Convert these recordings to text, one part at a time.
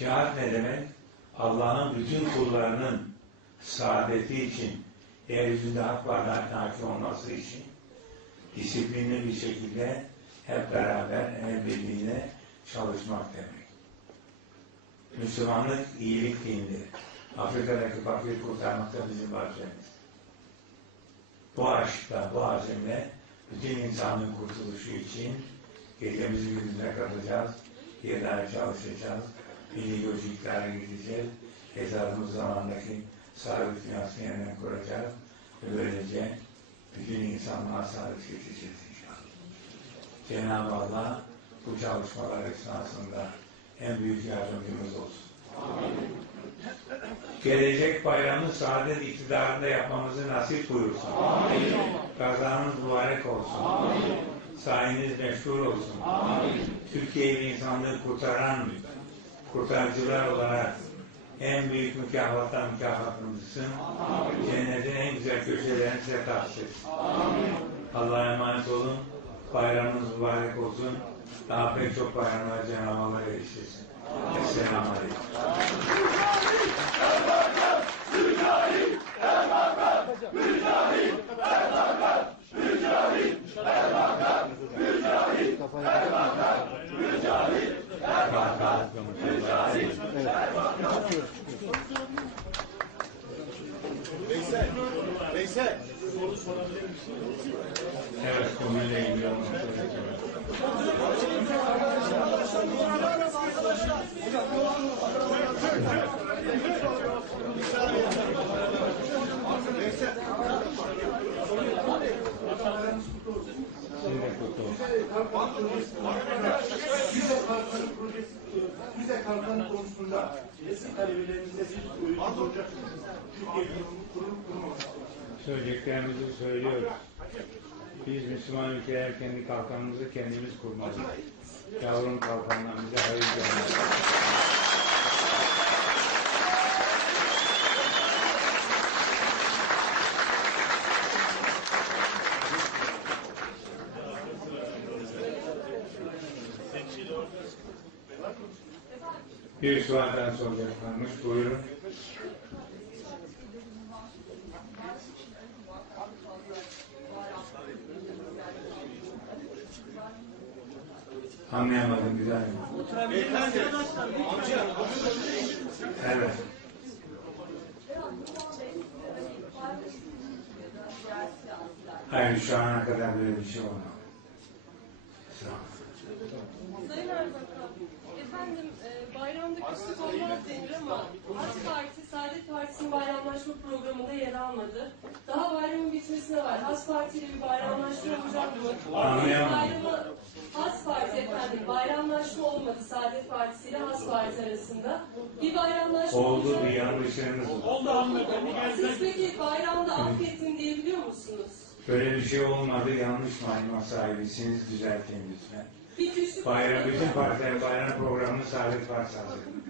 Cihat ne demek? Allah'ın bütün kullarının saadeti için, yeryüzünde hak varlığına hakim olması için disiplinli bir şekilde hep beraber el birliğiyle çalışmak demek. Müslümanlık iyilik dinidir. Afrika'daki fakir kurtarmak da bizim vazifemiz. Bu aşkla, bu azimle bütün insanlığın kurtuluşu için gecemizi gündüze katacağız, yerlere çalışacağız, milli göçüklere gideceğiz, ezarımız zamandaki sağlık dünyasını yeniden kuracağız ve böylece bütün insanlığa sağlık getireceğiz inşallah. Cenab-ı Allah bu çalışmalar esnasında en büyük yardımcımız olsun. Gelecek bayramı saadet iktidarında yapmamızı nasip buyursun. Kazanız mübarek olsun. Sayeniz meşhur olsun. Türkiye'yi insanlığı kurtaran kurtarıcılar olarak en büyük mükafattan mükafatımızsın. Cennetin en güzel köşelerini size tahsis. Allah'a emanet olun. Bayramınız mübarek olsun. Daha pek çok bayramlar Cenab-ı Allah eriştirsin. Esselamu Aleyküm. Veysel. Evet, konuyla ilgili. Vize kartları projesi, vize kartları konusunda eski talebelerimize bir uygun olacak. Türkiye kurum kurmaması. Söyleyeceklerimizi söylüyoruz. Biz Müslüman ülkeler kendi kalkanımızı kendimiz kurmalıyız. Yavrum kalkanlar bize hayır gelmez. Bir sualden soracaklarmış. Buyurun. Anlayamadım bir daha. Evet. Hayır şu ana kadar böyle bir şey olmadı. Sayın Erbakan, efendim e, küslük olmaz denir ama AK Parti, Saadet Partisi'nin bayramlaşma programında yer almadı. Daha bayramın bitmesine var. Has Parti ile bir bayramlaşma olacak mı? Anlayamadım. Bayramı, Has Parti efendim, bayramlaşma olmadı Saadet Partisi ile Has Parti arasında. Bir bayramlaşma Oldu olacak bir yanlışınız oldu. Siz peki bayramda affettim diyebiliyor musunuz? Böyle bir şey olmadı. Yanlış maluma sahibisiniz. Düzeltin lütfen. Bayram, bütün partiler bayram programını Saadet Partisi hazırlıyor.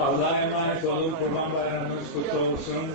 Allah'a emanet olun. Kurban bayramınız kutlu olsun.